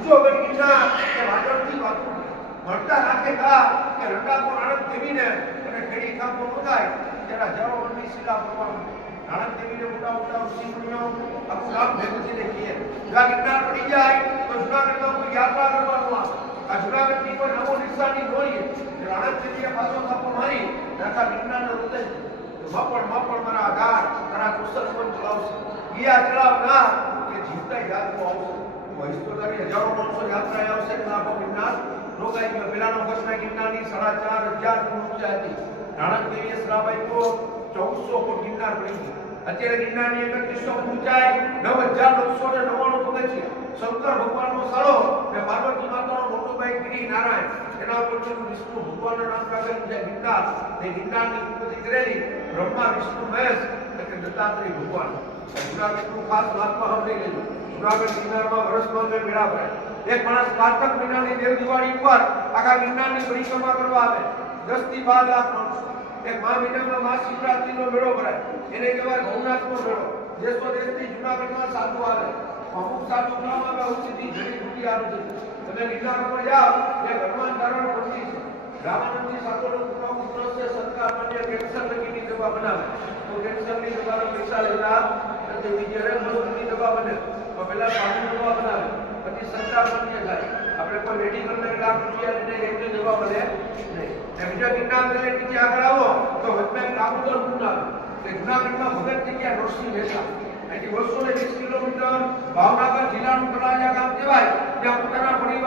ઊંચો ગીરના કે વાદળથી વાતું મળતા રાખેગા કે રંગાપુર આણંદ દેવીને અને ખેડી ખાપો નોંધાય ત્યારે હજારો વર્ષની શિલા ભગવાન આણંદ દેવીને મોટા મોટા ઋષિમુનિઓ આખું નામ ભેગું થઈને કહે જુના ગિરનાર પડી જાય તો જુનાગઢમાં કોઈ યાત્રા કરવાનું આવે આ જુનાગઢની કોઈ નવો નિશાની દોરીએ આણંદ દેવીએ પાછો ખાપો મારી આખા ગિરનારને રોતે માપણ મારા આધાર તારા કુશળ પણ ચલાવશે ગયા ચલાવના કે જીવતા યાદો આવશે વૈષ્ણવની હજારો માણસો યાત્રા આવશે આખો ગિરનાર રોકાઈ ગયો પેલાનો કચ્છના ગિરનારની 4,500 ઊંચાઈ હતી આણંદ દેવીએ શ્રાવાઈ તો 1400 ફૂટ ગિરનાર પડી ગઈ અત્યારે ગિરનારની 3100 ઊંચાઈ 9,999 પગથિયા શંકર ભગવાનનો સાળો અને પાર્વતી માતાનો મોટો ભાઈ ગિરી નારાયણ એના પરથી વિષ્ણુ ભગવાનનું નામ રાખેલું છે ગિરનાર એ ગિરનારની ઉત્પત્તિ કરેલી બ્રહ્મા વિષ્ણુ મહેશ એટલે દત્તાત્રેય ભગવાન જુનાગઢનું ખાસ મહાત્મા સમજી લેજો જુનાગઢ ગિરનારમાં વર્ષમાં મેળા ભરાય એક માણસ કાર્તક મહિનાની દેવ દિવાળી ઉપર આખા ગિરનારની પરિક્રમા કરવા આવે 10 થી 12 લાખ માણસો એક મહા મહિનામાં મહાશિવરાત્રીનો મેળો ભરાય એને કહેવાય ભવનાથનો મેળો દેશો દેશથી જુનાગઢમાં સાધુ આવે અમુક સાધુ નામ આવે ઔષધિ જડીબુટી આવે તમે ગિરનાર ઉપર જાઓ એ ભગવાન ધારણ પંથી છે રામાનંદજી સાધુનો પુત્ર છે સરકાર માન્ય કેન્સર લગીની દવા બનાવે તો કેન્સરની દવાનો પૈસા લેતા નથી બીજે મૃત્યુની દવા બને તો પહેલા સાધુની દવા બનાવે પછી સરકાર માન્ય થાય આપણે કોઈ મેડિકલને લાખ રૂપિયા લઈને એટલી દવા બને નહીં બીજા ગિરનાર નીચે આગળ આવો તો વચમાં કાબુદર કુંડ આવે તે જુનાગઢમાં ભગત જગ્યા નરસિંહ મહેતા અહીંથી 220 કિલોમીટર ભાવનગર જિલ્લાનું તળાજા ગામ કહેવાય ત્યાં પોતાના પરિવાર